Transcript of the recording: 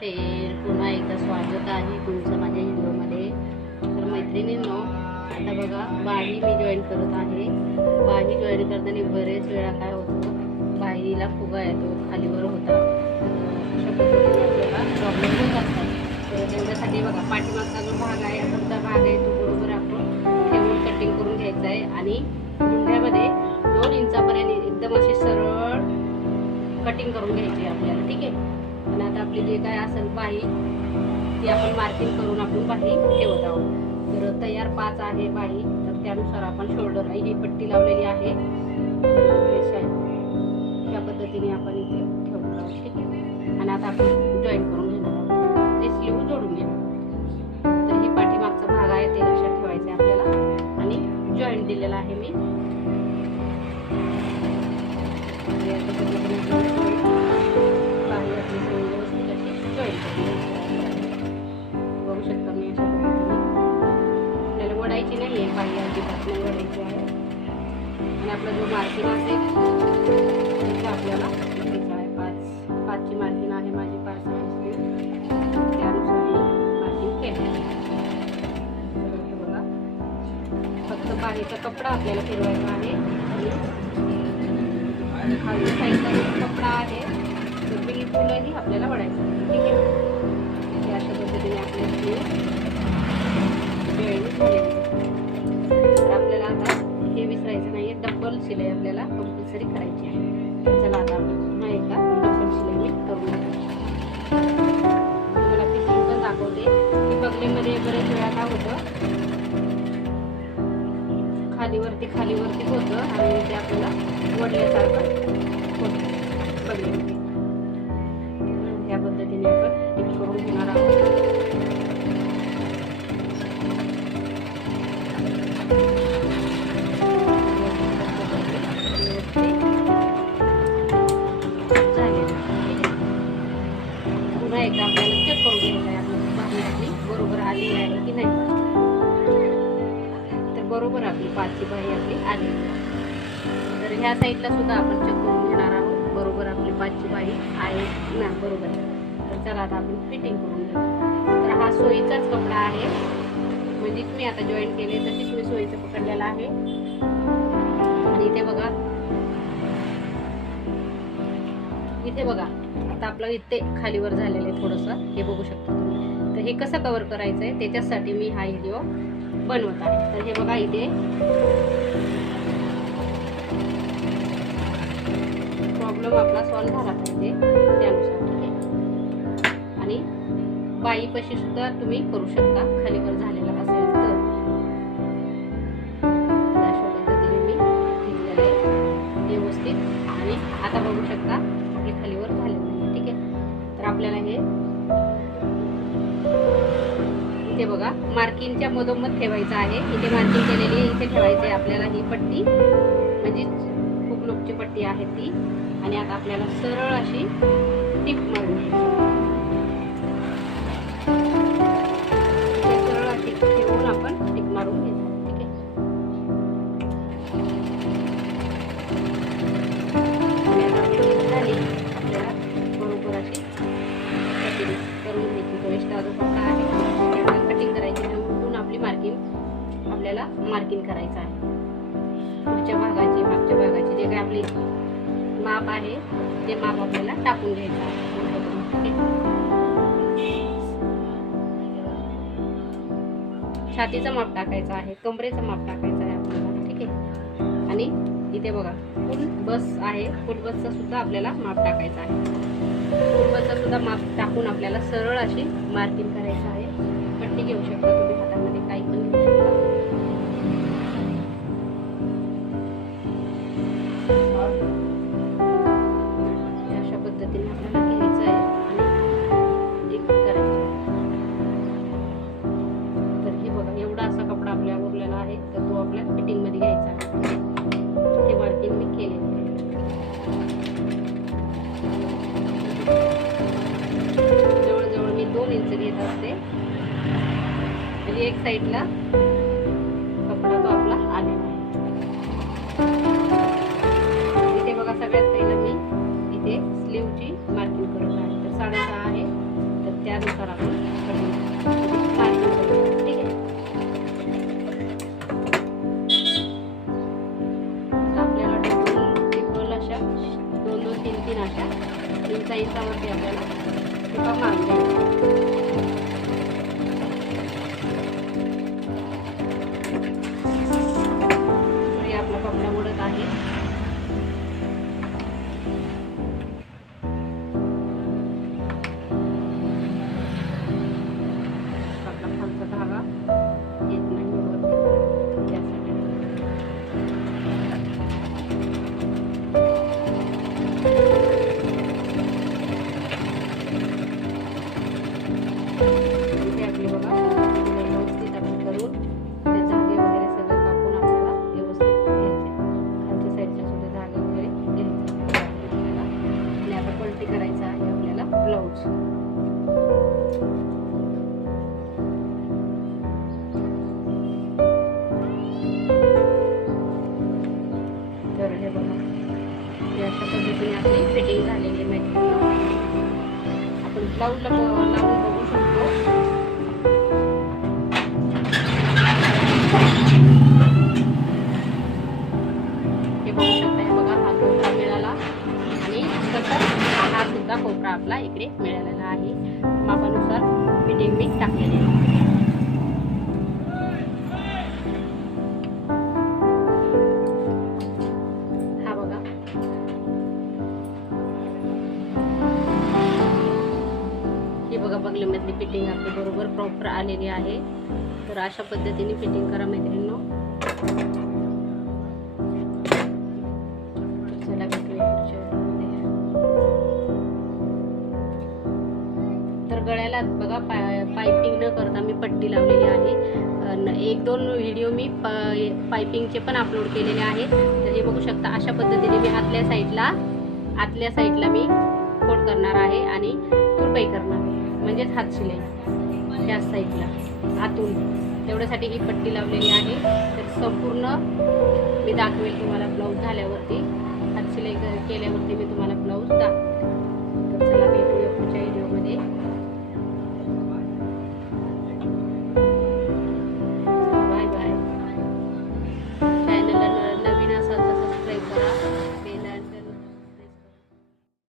नमस्ते पुन्हा एकदा स्वागत आहे तुमचं माझ्या हिंदूमध्ये तर मैत्रिणींनो आता बघा बाही मी जॉईन करत आहे. बाही जॉईन करताना बरेच वेळा काय होतं बाहीला फुगा येतो खालीवर होता. अशा पद्धतीने आपल्याला प्रॉब्लेम होत असतात. तर त्यांच्यासाठी बघा पाठीमागचा जो भाग आहे आता भाग आहे तो बरोबर आपण ठेवून कटिंग करून घ्यायचा आहे. आणि गुंढ्यामध्ये दोन इंचापर्यंत एकदम अशी सरळ कटिंग करून घ्यायची आहे आपल्याला ठीक आहे? आपली जे काय असेल बाही ती आपण मार्किंग करून आपण बाही ठेवत आहोत. तर तयार पाच आहे बाही तर त्यानुसार आपण शोल्डर ही पट्टी लावलेली आहे. त्या पद्धतीने आपण इथे ठेवणार आहोत ठीक आहे? आणि आता आपण जॉईन करून घेणार आहोत. ते स्लीव जोडून घेणार तर ही पाठीमागचा भाग आहे ते लक्षात ठेवायचं आहे आपल्याला. आणि जॉईंट दिलेला आहे मी. खालीचा कपडा आपल्याला फिरवायचा आहे. आणि खाली साईडला जो कपडा आहे. तो बिलकुलही आपल्याला वडायचं ठीक आहे? म्हणजे अशा पद्धतीने आपल्याला आपल्याला आता हे विसरायचं नाही आहे डब्बल शिलाई आपल्याला कंपल्सरी करायची आहे. चला आता ते खाली वरती होतं आणि ते आपल्याला वडल्यासारखं. ह्या साईडला सुद्धा आपण चेक करून घेणार आहोत. बरोबर आपली पाचची बाई आहे ना बरोबर. तर चला आता आपण फिटिंग करून घेऊ. तर हा सोयीचाच कपडा आहे. म्हणजे मी आता जॉईन केले तशीच मी सोयीचं पकडलेला आहे. आणि इथे बघा. इथे बघा. आता आपलं इथे खालीवर झालेलं आहे थोडंसं. हे बघू शकता तुम्ही. तर हे कसं कवर करायचं आहे त्याच्यासाठी मी हा व्हिडिओ बनवत आहे. तर हे बघा इथे. प्रॉब्लेम आपला सॉल्व्ह झाला पाहिजे त्यानुसार ठीक आहे? आणि बाईपाशी सुद्धा तुम्ही करू शकता खालीवर झालेला असेल तर अशा पद्धतीने मी घेतलेलं आहे व्यवस्थित. आणि आता बघू शकता आपले खालीवर झालेलं आहे ठीक आहे? तर आपल्याला हे इथे बघा मार्किंगच्या मधोमध ठेवायचं आहे. इथे मार्किंग केलेली आहे इथे ठेवायची आहे आपल्याला ही पट्टी. म्हणजे खूप पट्टी आहे ती. आणि आता आपल्याला सरळ अशी टिप मारून सरळ अशी ठेवून आपण टिप मारून घ्यायची ठीक आहे? आणि आपल्याला बरोबर अशी करून कटिंग करायची आपली मार्किंग आपल्याला मार्किंग करायचं आहे. पुढच्या भागाची जे काही आपले माप आहे ते माप आपल्याला टाकून घ्यायचं. ठीक आहे? छातीचं माप टाकायचं आहे कमरेचं माप टाकायचं आहे आपल्याला ठीक आहे? आणि इथे बघा फुल बस आहे फुल बसचं सुद्धा आपल्याला माप टाकायचं आहे. फुल बसचं सुद्धा माप टाकून आपल्याला सरळ अशी मार्किंग करायचं आहे. पट्टी घेऊ शकता तुम्ही हातामध्ये काही पण घेऊ शकता. साईडला. कपडा तो आपला आलेला आहे. इथे बघा सगळ्यात पहिलं मी इथे स्लीवची मार्किंग करत आहे. तर साडेसहा आहे. तर त्यानुसार आपण मापानुसार मी टाकलेली आहे हा बघा बघा बगलीमधली फिटिंग आपली बरोबर प्रॉपर आलेली आहे. तर अशा पद्धतीने फिटिंग करा मैत्रिणींनो. गळ्याला बघा पाय पायपिंग न करता मी पट्टी लावलेली आहे. एक दोन व्हिडिओ मी प- पायपिंगचे पण अपलोड केलेले आहेत तर हे बघू शकता अशा पद्धतीने मी आतल्या साईडला आतल्या साईडला मी फोल्ड करणार आहे आणि तुरपाई करणार म्हणजेच हात शिलाई. त्या साईडला आतून. तेवढ्यासाठी ही पट्टी लावलेली आहे. तर संपूर्ण मी दाखवेल तुम्हाला ब्लाऊज झाल्यावरती. हात शिलाई केल्यावरती मी तुम्हाला ब्लाऊज दाखवेल तर चला